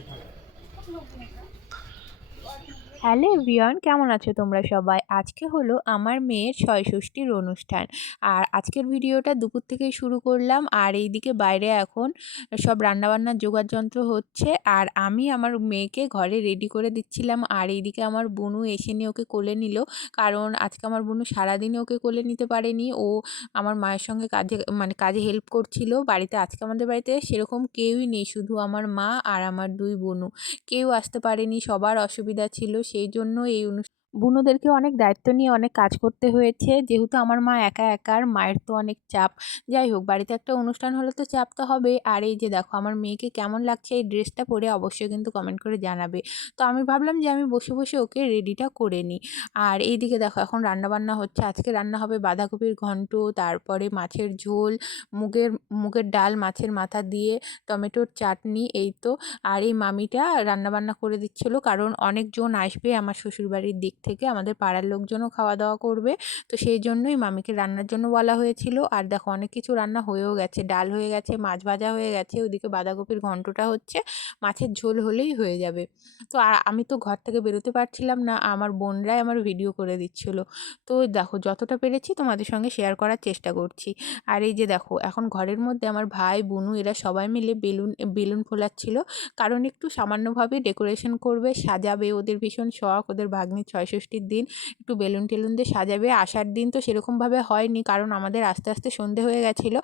এখানে hello everyone, কেমন আছো তোমরা সবাই? আজকে হলো আমার মেয়ের ছয়ষষ্ঠীর অনুষ্ঠান। আর আজকের ভিডিওটা দুপুর থেকেই শুরু করলাম। আর এইদিকে বাইরে এখন সব রান্নাবান্নার জোগাড় যন্ত্র হচ্ছে। আর আমি আমার মেয়েকে ঘরে রেডি করে দিচ্ছিলাম। আর এইদিকে আমার বুনু এসে নিয়ে ওকে কোলে নিল। কারণ আজকে আমার বুনু সারাদিনে ওকে কোলে নিতে পারেনি। ও আমার মায়ের সঙ্গে কাজে মানে কাজে হেল্প করছিল। বাড়িতে আজকে আমাদের বাড়িতে সেরকম কেউই নেই। শুধু আমার মা আর আমার দুই বোনু। কেউ আসতে পারেনি। সবার অসুবিধা ছিল। সেই জন্য এই অনু বুনোদেরকে অনেক দায়িত্ব নিয়ে অনেক কাজ করতে হয়েছে। যেহেতু আমার মা একা একার মায়ের তো অনেক চাপ। যাই হোক, বাড়িতে একটা অনুষ্ঠান হলে তো চাপ তো হবে আর এই যে দেখো, আমার মেয়েকে কেমন লাগছে এই ড্রেসটা পরে অবশ্যই কিন্তু কমেন্ট করে জানাবে। তো আমি ভাবলাম যে আমি বসে বসে ওকে রেডিটা করে নিই আর এই দিকে দেখো, এখন রান্না বান্না হচ্ছে। আজকে রান্না হবে বাঁধাকপির ঘন্ট, তারপরে মাছের ঝোল, মুগের মুগের ডাল মাছের মাথা দিয়ে, টমেটোর চাটনি, এই তো। আর এই মামিটা রান্নাবান্না করে দিচ্ছিল, কারণ অনেকজন আসবে আমার শ্বশুরবাড়ির দিক থেকে আমাদের পাড়ার লোকজনও খাওয়া দাওয়া করবে। তো সেই জন্যই মামিকে রান্নার জন্য বলা হয়েছিল। আর দেখো, অনেক কিছু রান্না হয়েও গেছে। ডাল হয়ে গেছে, মাছ ভাজা হয়ে গেছে, ওদিকে বাঁধাকপির ঘন্টটা হচ্ছে মাছের ঝোল হলেই হয়ে যাবে। তো আমি তো ঘর থেকে বেরোতে পারছিলাম না, আমার বোনরাই আমার ভিডিও করে দিচ্ছিল। তো দেখো, যতটা পেরেছি তোমাদের সঙ্গে শেয়ার করার চেষ্টা করছি। আর এই যে দেখো, এখন ঘরের মধ্যে আমার ভাই, বোনু, এরা সবাই মিলে বেলুন বেলুন ফোলাচ্ছিল। কারণ একটু সামান্যভাবে ডেকোরেশন করবে, সাজাবে, ওদের ভীষণ শখ, ওদের ভাগ্নির ছয়ষষ্ঠীর দিন একটু বেলুন টেলুন দিয়ে সাজাবে। আসার দিন তো সেরকমভাবে হয়নি, কারণ আমাদের আস্তে আস্তে সন্ধে হয়ে গেছিল।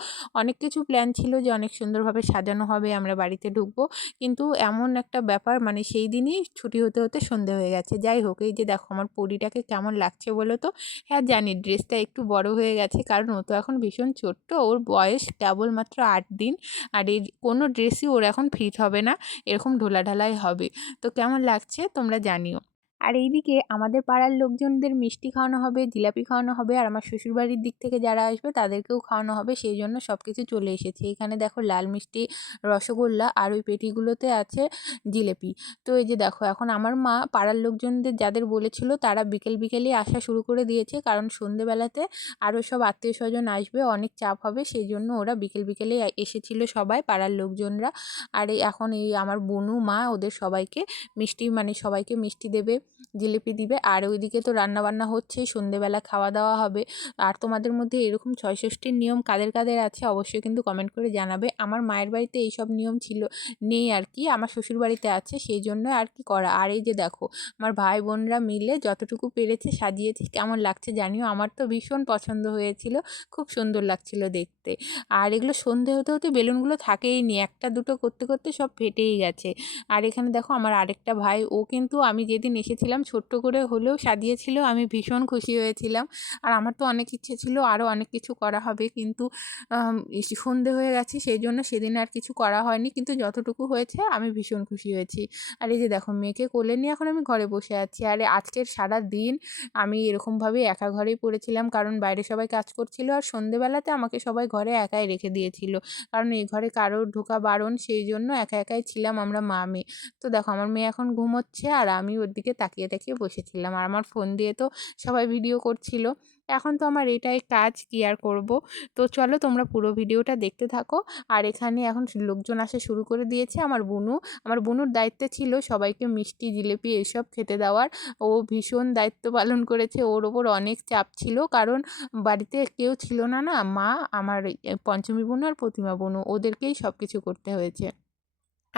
অনেক কিছু প্ল্যান ছিল যে অনেক সুন্দরভাবে সাজানো হবে, আমরা বাড়িতে ঢুকবো। কিন্তু এমন একটা ব্যাপার মানে সেই দিনই ছুটি হতে হতে সন্ধে হয়ে গেছে। যাই হোক, এই যে দেখো আমার পরিটাকে কেমন লাগছে বলো তো? হ্যাঁ জানি ড্রেসটা একটু বড় হয়ে গেছে, কারণ ও তো এখন ভীষণ ছোট্ট। ওর বয়স কেবলমাত্র আট দিন, আর এই কোনো ড্রেসই ওর এখন ফিট হবে না। এরকম ঢোলাঢালাই হবে। তো কেমন লাগছে তোমরা জানিও। আর এইদিকে আমাদের পাড়ার লোকজনদের মিষ্টি খাওয়ানো হবে, জিলাপি খাওয়ানো হবে আর আমার শ্বশুরবাড়ির দিক থেকে যারা আসবে তাদেরকেও খাওয়ানো হবে, সেই জন্য সব কিছু চলে এসেছে। এখানে দেখো লাল মিষ্টি, রসগোল্লা আর ওই পেটিগুলোতে আছে জিলেপি। তো এই যে দেখো, এখন আমার মা পাড়ার লোকজনদের যাদের বলেছিল তারা বিকেল বিকেলই আসা শুরু করে দিয়েছে কারণ সন্ধেবেলাতে আরও সব আত্মীয় স্বজন আসবে, অনেক চাপ হবে, সেই জন্য ওরা বিকেল বিকেলে এসেছিল সবাই পাড়ার লোকজনরা। আর এখন এই আমার বোনু, মা, ওদের সবাইকে মিষ্টি মানে সবাইকে মিষ্টি দেবে। জিলিপি দিবে। আর ওইদিকে তো রান্নাবান্না হচ্ছেই, সন্ধেবেলা খাওয়া দাওয়া হবে। আর তোমাদের মধ্যে এরকম ছয়ষষ্ঠীর নিয়ম কাদের কাদের আছে অবশ্যই কিন্তু কমেন্ট করে জানাবে। আমার মায়ের বাড়িতে এইসব নিয়ম ছিল, নেই আর কি। আমার শ্বশুর বাড়িতে আছে, সেই জন্য আর কি করা। আর এই যে দেখো, আমার ভাই বোনরা মিলে যতটুকু পেরেছে সাজিয়েছে, কেমন লাগছে জানিও? আমার তো ভীষণ পছন্দ হয়েছিল, খুব সুন্দর লাগছিল দেখতে। আর এগুলো সন্ধে হতে হতে বেলুনগুলো থাকেই নি, একটা দুটো করতে করতে সব ফেটেই গেছে। আর এখানে দেখো, আমার আরেকটা ভাই, ও কিন্তু আমি যেদিন এসেছিলাম ছোট্ট করে হলেও সাজিয়েছিল, আমি ভীষণ খুশি হয়েছিলাম। আর আমার তো অনেক ইচ্ছে ছিল আরও অনেক কিছু করা হবে, কিন্তু সন্ধে হয়ে গেছে, সেই জন্য সেদিন আর কিছু করা হয়নি, কিন্তু যতটুকু হয়েছে আমি ভীষণ খুশি হয়েছি। আর এই যে দেখো, মেয়েকে কোলে নিয়ে এখন আমি ঘরে বসে আছি। আর আজকের সারা দিন আমি এরকমভাবে একা ঘরেই পড়েছিলাম, কারণ বাইরে সবাই কাজ করছিল আর সন্ধেবেলাতে আমাকে সবাই ঘরে একাই রেখে দিয়েছিল। কারণ এই ঘরে কারোর ঢোকা বারণ, সেই জন্য একা একাই ছিলাম আমরা মা মেয়ে তো দেখো, আমার মেয়ে এখন ঘুমোচ্ছে আর আমি ওর দিকে তাকিয়ে তাকিয়ে বসেছিলাম। আর আমার ফোন দিয়ে তো সবাই ভিডিও করছিল। এখন তো আমার এটাই কাজ, কি আর করব? তো চলো তোমরা পুরো ভিডিওটা দেখতে থাকো। আর এখানে এখন লোকজন আসা শুরু করে দিয়েছে আমার বুনু। আমার বুনুর দায়িত্বে ছিল সবাইকে মিষ্টি, জিলিপি এসব খেতে দেওয়ার। ও ভীষণ দায়িত্ব পালন করেছে। ওর ওপর অনেক চাপ ছিল। কারণ বাড়িতে কেউ ছিল না না, মা, আমার পঞ্চমী বুনু আর প্রতিমা বুনু। ওদেরকেই সব কিছু করতে হয়েছে।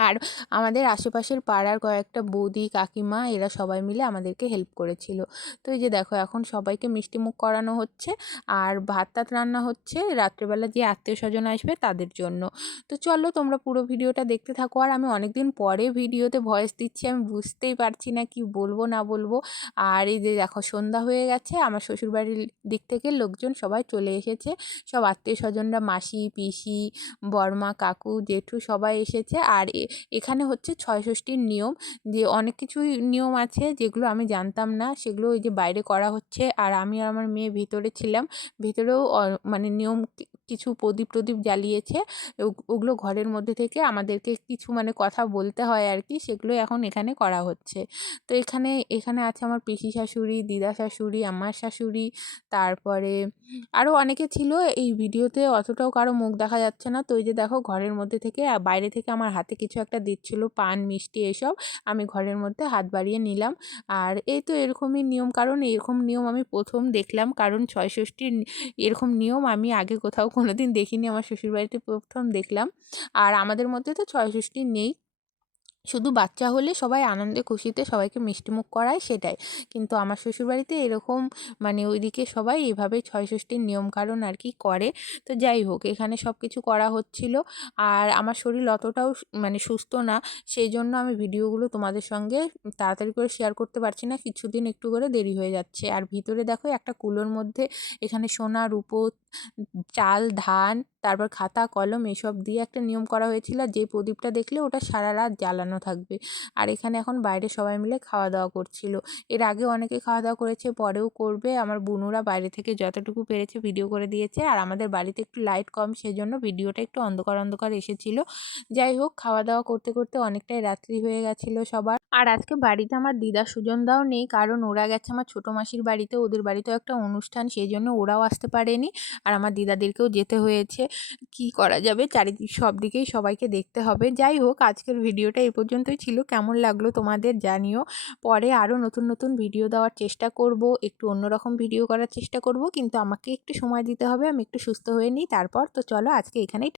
আর আমাদের আশেপাশের পাড়ার কয়েকটা বৌদি, কাকিমা এরা সবাই মিলে আমাদেরকে হেল্প করেছিল। তো এই যে দেখো, এখন সবাইকে মিষ্টি মুখ করানো হচ্ছে আর ভাত টাত রান্না হচ্ছে। রাত্রেবেলা যে আত্মীয় স্বজন আসবে তাদের জন্য। তো চলো তোমরা পুরো ভিডিওটা দেখতে থাকো। আর আমি অনেক দিন পরে ভিডিওতে ভয়েস দিচ্ছি, আমি বুঝতেই পারছি না কি বলব, না বলব। আর এই যে দেখো, সন্ধ্যা হয়ে গেছে, আমার শ্বশুরবাড়ির দিক থেকে লোকজন সবাই চলে এসেছে। সব আত্মীয় স্বজনরা মাসি, পিসি বর্মা কাকু, জেঠু সবাই এসেছে। আর এখানে হচ্ছে ছয়ষষ্ঠীর নিয়ম। যে অনেক কিছুই নিয়ম আছে যেগুলো আমি জানতাম না। সেগুলো ওই যে বাইরে করা হচ্ছে। আর আমি আর আমার মেয়ে ভিতরে ছিলাম। ভিতরেও মানে নিয়ম কিছু প্রদীপ টদীপ জ্বালিয়েছে। ওগ- ওগুলো ঘরের মধ্যে থেকে আমাদেরকে কিছু মানে কথা বলতে হয় আর কি, সেগুলো এখন এখানে করা হচ্ছে। তো এখানে এখানে আছে আমার পিসি শাশুড়ি, দিদা শাশুড়ি আমার শাশুড়ি, তারপরে আরও অনেকে ছিল। এই ভিডিওতে অতটাও কারও মুখ দেখা যাচ্ছে না। তো এই যে দেখো ঘরের মধ্যে থেকে বাইরে থেকে আমার হাতে কিছু একটা দিচ্ছিল, পান, মিষ্টি এসব, আমি ঘরের মধ্যে হাত বাড়িয়ে নিলাম। আর এই তো এরকমই নিয়ম, কারণ এরকম নিয়ম আমি প্রথম দেখলাম। কারণ ছয়ষষ্ঠীর এরকম নিয়ম আমি আগে কোথাও কোনো দিন দেখিনি আমার শ্বশুরবাড়িতে প্রথম দেখলাম। আর আমাদের মধ্যে তো ছয় ষষ্ঠী নেই। শুধু বাচ্চা হলে সবাই আনন্দে খুশিতে সবাইকে মিষ্টিমুখ করায় সেটাই। কিন্তু আমার শ্বশুরবাড়িতে এরকম মানে ওইদিকে সবাই এভাবেই ছয়ষষ্ঠীর নিয়মকানুন আর কি করে। তো যাই হোক, এখানে সব কিছু করা হচ্ছিল। আর আমার শরীর অতটাও মানে সুস্থ না সেই জন্য আমি ভিডিওগুলো তোমাদের সঙ্গে তাড়াতাড়ি করে শেয়ার করতে পারছি না। কিছুদিন একটু করে দেরি হয়ে যাচ্ছে। আর ভিতরে দেখো একটা কুলোর মধ্যে এখানে সোনা, রূপো, চাল, ধান, তারপর খাতা, কলম, এসব দিয়ে একটা নিয়ম করা হয়েছিল। যে প্রদীপটা দেখলে ওটা সারা রাত জ্বালানো থাকবে। আর এখানে এখন বাইরে সবাই মিলে খাওয়া দাওয়া করছিল। এর আগে অনেকে খাওয়া দাওয়া করেছে, পরেও করবে। আমার বোনুরা বাইরে থেকে যতটুকু পেরেছে ভিডিও করে দিয়েছে। আর আমাদের বাড়িতে একটু লাইট কম, সেজন্য ভিডিওটা একটু অন্ধকার অন্ধকার এসেছিল। যাই হোক খাওয়া দাওয়া করতে করতে অনেকটাই রাত্রি হয়ে গেছিল সবার। আর আজকে বাড়িতে আমার দিদা সুজনদাও নেই, কারণ ওরা গেছে আমার ছোটো মাসির বাড়িতে। ওদের বাড়িতেও একটা অনুষ্ঠান সেই জন্য ওরাও আসতে পারেনি। আর আমার দিদাদেরকেও যেতে হয়েছে। কি করা যাবে? চারিদিক সব দিকেই সবাইকে দেখতে হবে। যাই হোক, আজকের ভিডিওটা এই পর্যন্তই ছিল। কেমন লাগল তোমাদের জানিও। পরে আরও নতুন নতুন ভিডিও দেওয়ার চেষ্টা করব। একটু অন্যরকম ভিডিও করার চেষ্টা করব। কিন্তু আমাকে একটু সময় দিতে হবে। আমি একটু সুস্থ হয়ে নিই। তারপর তো চলো আজকে এখানেই